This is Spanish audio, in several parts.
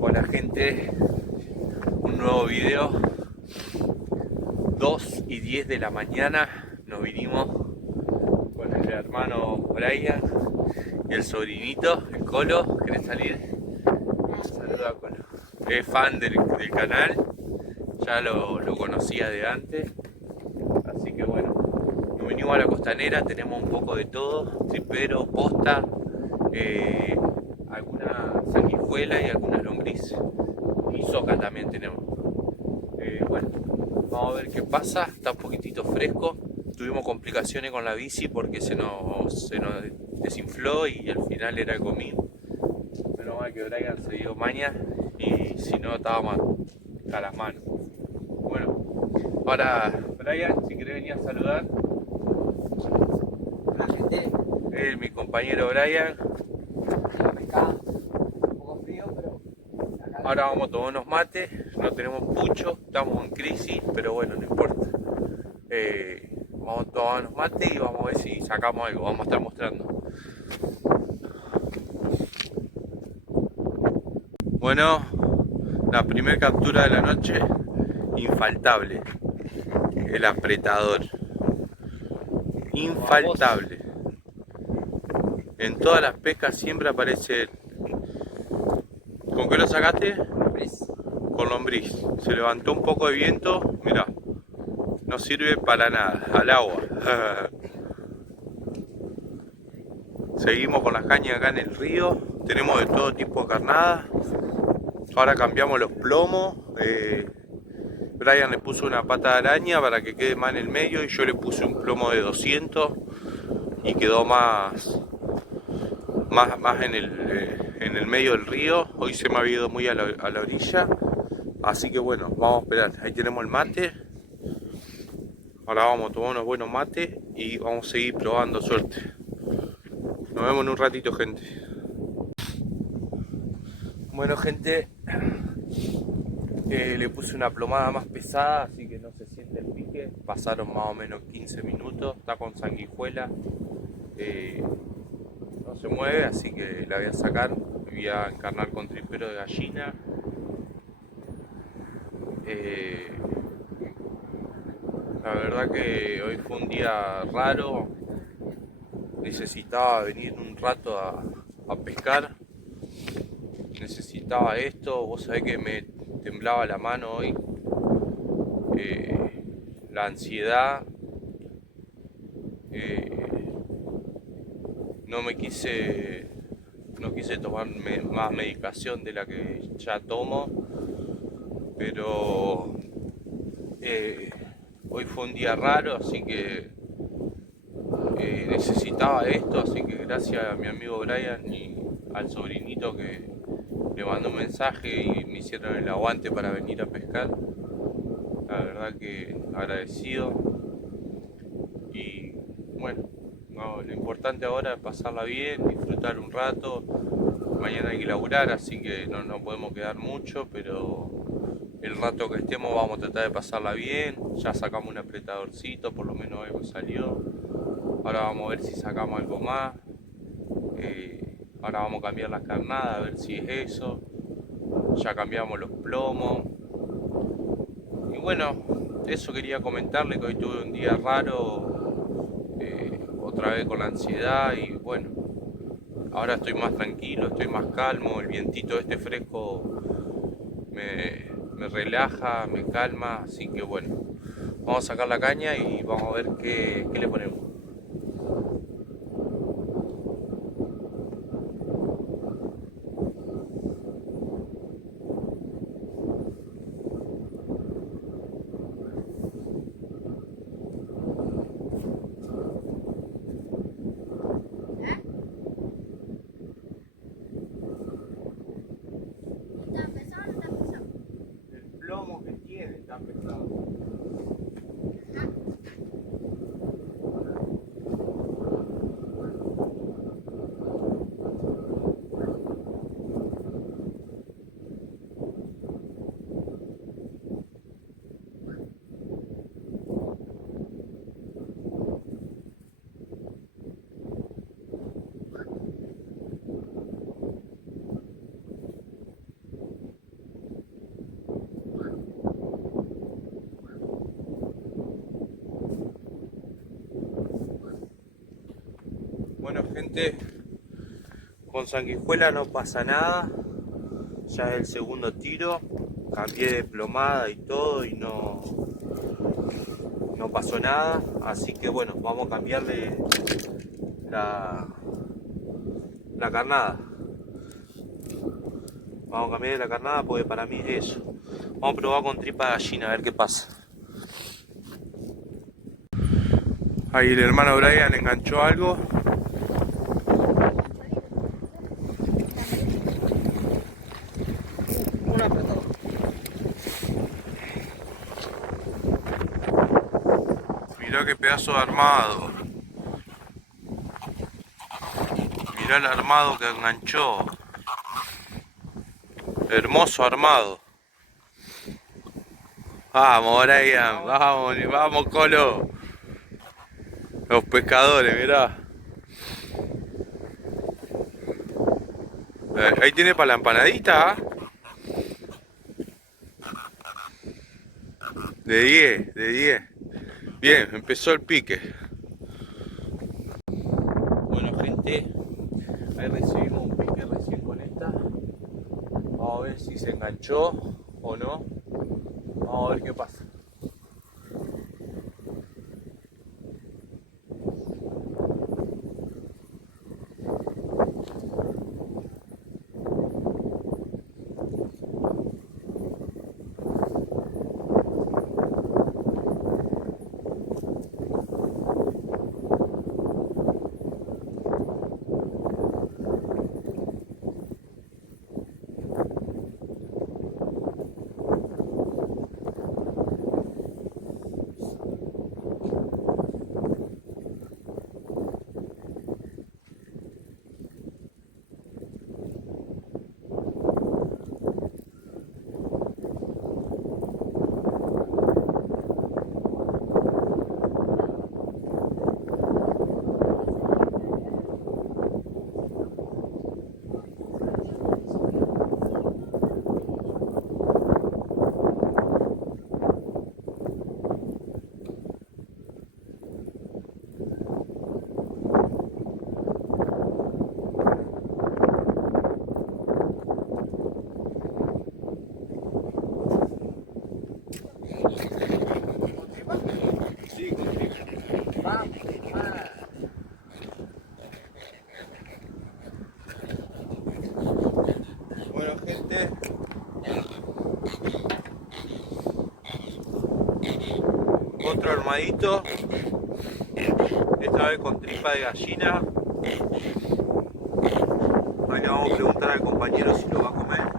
Hola gente, un nuevo video. 2:10 de la mañana nos vinimos con el hermano Brian y el sobrinito, el Colo. ¿Querés salir? Saluda a Colo. Es fan del canal, ya lo conocía de antes. Así que bueno, nos vinimos a la costanera, tenemos un poco de todo, tripero, posta, alguna sanguijuela y algunas lombriz. Y soca también tenemos. Bueno, vamos a ver qué pasa, está un poquitito fresco. Tuvimos complicaciones con la bici porque se nos desinfló y al final era el comín. Menos mal que Brian se dio maña y si no estábamos a las manos. Bueno, ahora Brian, si querés venir a saludar. La gente Es mi compañero Brian. acá, un poco frío, pero acá Ahora vamos a tomar unos mates, no tenemos pucho, estamos en crisis, pero bueno, no importa. Vamos a tomar unos mates y vamos a ver si sacamos algo, vamos a estar mostrando. Bueno, la primera captura de la noche, infaltable, el apretador. Infaltable. En todas las pescas siempre aparece él. ¿Con qué lo sacaste? lombriz. Con lombriz. Se levantó un poco de viento, mirá, no sirve para nada, al agua. Seguimos con las cañas acá en el río, tenemos de todo tipo de carnadas. Ahora cambiamos los plomos. Brian le puso una pata de araña para que quede más en el medio y yo le puse un plomo de 200 y quedó más en el medio del río. Hoy se me ha ido muy a la orilla, así que bueno, vamos a esperar. Ahí tenemos el mate. Ahora vamos a tomar unos buenos mates y vamos a seguir probando suerte. Nos vemos en un ratito, gente. Bueno, gente, le puse una plomada más pesada, así que no se siente el pique. Pasaron más o menos 15 minutos, está con sanguijuela. No se mueve, así que la voy a sacar. Voy a encarnar con tripero de gallina. La verdad que hoy fue un día raro. Necesitaba venir un rato a pescar. Necesitaba esto. Vos sabés que me temblaba la mano hoy. La ansiedad. No quise tomar más medicación de la que ya tomo, pero hoy fue un día raro, así que necesitaba esto, así que gracias a mi amigo Brian y al sobrinito que me mandó un mensaje y me hicieron el aguante para venir a pescar. La verdad que agradecido y bueno, no, lo importante ahora es pasarla bien, disfrutar un rato. Mañana hay que laburar, así que no podemos quedar mucho, pero el rato que estemos vamos a tratar de pasarla bien. Ya sacamos un apretadorcito, por lo menos algo salió. Ahora vamos a ver si sacamos algo más. Ahora vamos a cambiar las carnadas, a ver si es eso. Ya cambiamos los plomos. Y bueno, eso quería comentarle, que hoy tuve un día raro, otra vez con la ansiedad y bueno, ahora estoy más tranquilo, estoy más calmo, el vientito este fresco me relaja, me calma, así que bueno, vamos a sacar la caña y vamos a ver qué le ponemos. El plomo que tiene está pesado. Bueno, gente, con sanguijuela no pasa nada. Ya es el segundo tiro. Cambié de plomada y todo y no pasó nada. Así que bueno, vamos a cambiarle la carnada. Vamos a cambiarle la carnada porque para mí es eso. Vamos a probar con tripa de gallina a ver qué pasa. Ahí el hermano Brian enganchó algo. Un apretado. Mirá qué pedazo de armado. Mirá el armado que enganchó. Hermoso armado. Vamos, Brian, vamos, vamos, Colo. Los pescadores, mirá. Ahí tiene para la empanadita. De 10, de 10. Bien, empezó el pique. Bueno, gente, ahí recibimos un pique recién con esta. Vamos a ver si se enganchó o no. Vamos a ver qué pasa. Sí, contigo. Vamos. Bueno, gente, otro armadito, esta vez con tripa de gallina. Ahí le vamos a preguntar al compañero si lo va a comer,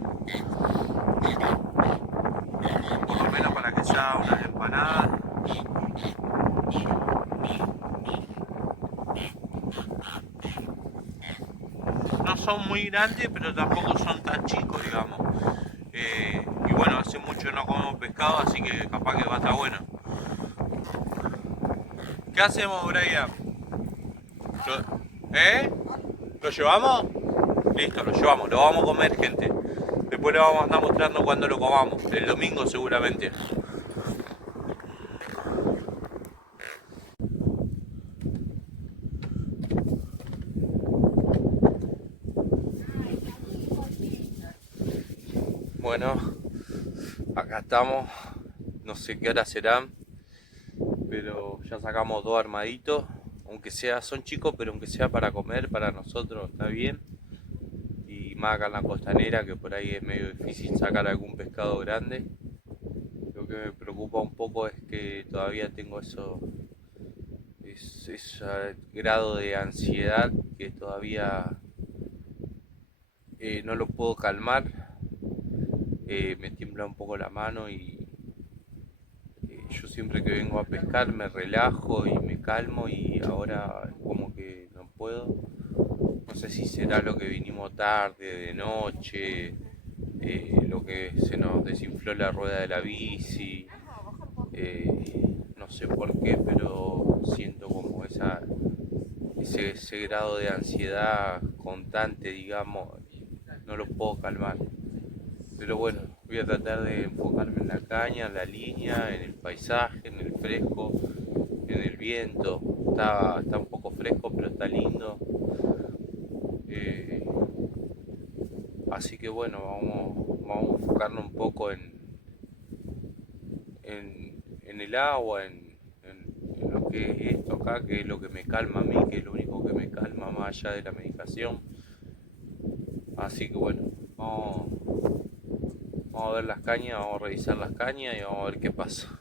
por lo menos para que sea unas empanadas. No son muy grandes, pero tampoco son tan chicos, digamos. Y bueno, hace mucho no comemos pescado, así que capaz que va a estar bueno. ¿Qué hacemos, Brian? ¿Lo llevamos? Listo, lo llevamos, lo vamos a comer, gente. Después le vamos a andar mostrando cuando lo comamos. El domingo seguramente. Bueno, acá estamos. No sé qué hora serán, pero ya sacamos dos armaditos. Aunque sea, son chicos, pero aunque sea para comer, para nosotros está bien. Y más acá en la costanera, que por ahí es medio difícil sacar algún pescado grande. Lo que me preocupa un poco es que todavía tengo ese grado de ansiedad que todavía no lo puedo calmar. Me tiembla un poco la mano y yo siempre que vengo a pescar me relajo y me calmo y ahora como que no puedo. No sé si será lo que vinimos tarde, de noche, lo que se nos desinfló la rueda de la bici, no sé por qué, pero siento como ese grado de ansiedad constante, digamos, no lo puedo calmar. Pero bueno, voy a tratar de enfocarme en la caña, en la línea, en el paisaje, en el fresco, en el viento. Está un poco fresco, lejos, pero está lindo. Eh, Así que bueno, vamos a enfocarnos un poco en el agua, en lo que es esto acá, que es lo que me calma a mí, que es lo único que me calma más allá de la medicación. Así que bueno, vamos a ver las cañas, vamos a revisar las cañas y vamos a ver qué pasa.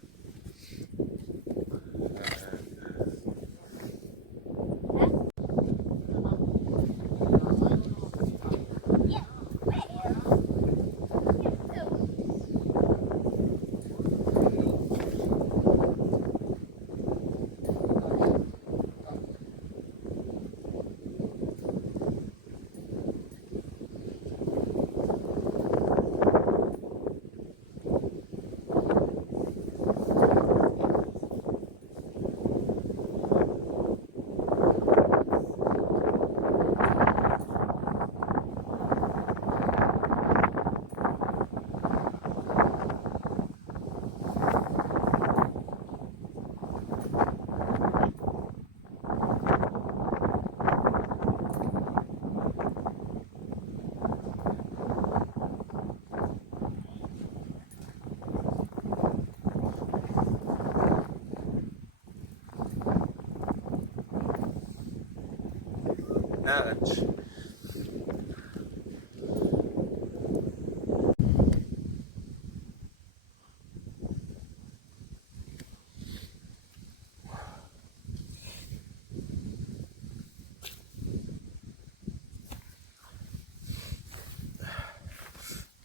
Nada,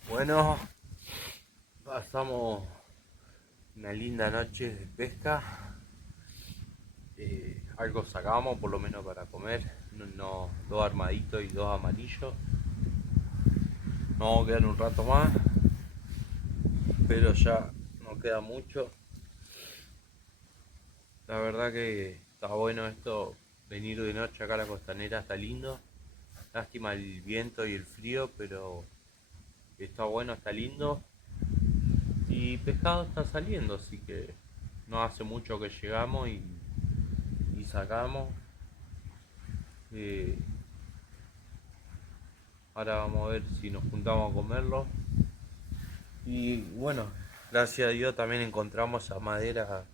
bueno, pasamos una linda noche de pesca. Algo sacamos por lo menos para comer, dos armaditos y dos amarillos. Nos vamos a quedar un rato más, pero ya no queda mucho. La verdad que está bueno esto, venir de noche acá a la costanera, está lindo. Lástima el viento y el frío, pero está bueno, está lindo. Y pescado está saliendo, así que no hace mucho que llegamos y sacamos. Eh, Ahora vamos a ver si nos juntamos a comerlo. Y bueno, gracias a Dios también encontramos esa madera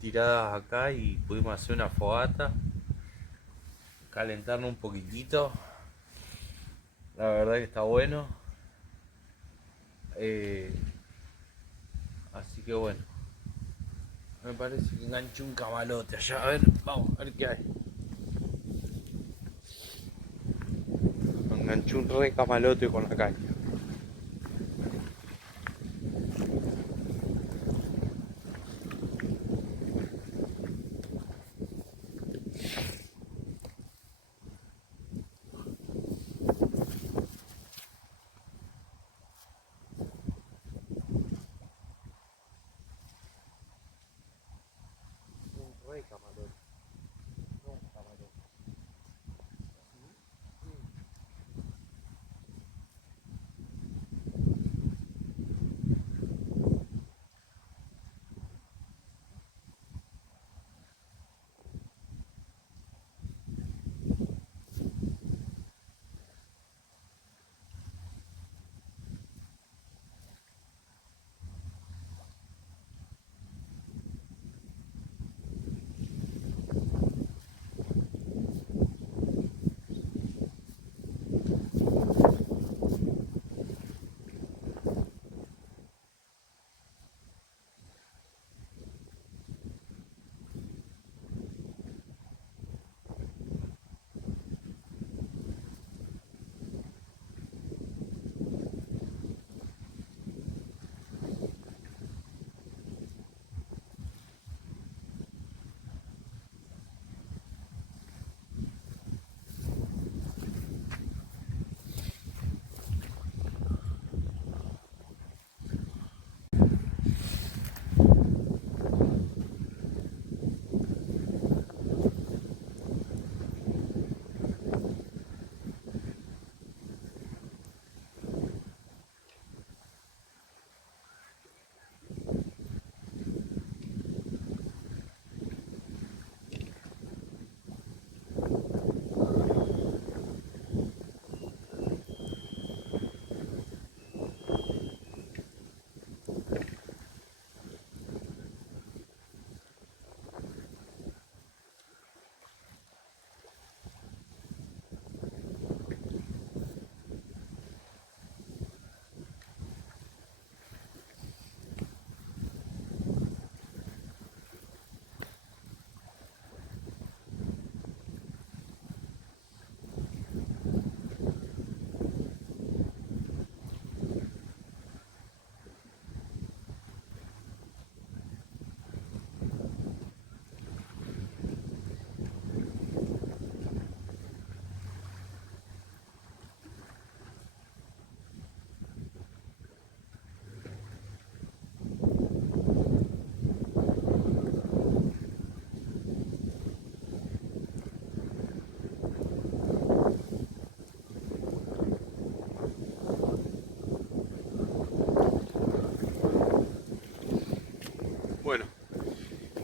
tirada acá y pudimos hacer una fogata, calentarnos un poquitito. La verdad que está bueno. Eh, Así que bueno, me parece que enganché un camalote allá. A ver, vamos a ver qué hay. Enganché un re camalote con la caña. Un re camalote. No un camalote.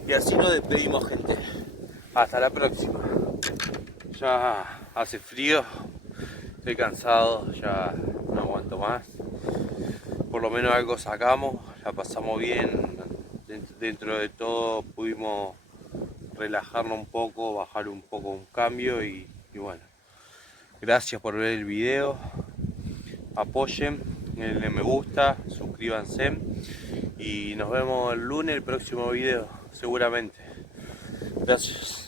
Y así nos despedimos, gente. Hasta la próxima. Ya hace frío, estoy cansado, ya no aguanto más. Por lo menos algo sacamos, la pasamos bien. Dentro de todo pudimos relajarnos un poco, bajar un poco un cambio y bueno. Gracias por ver el video. Apoyen, denle me gusta, suscríbanse y nos vemos el lunes el próximo video, seguramente. Gracias.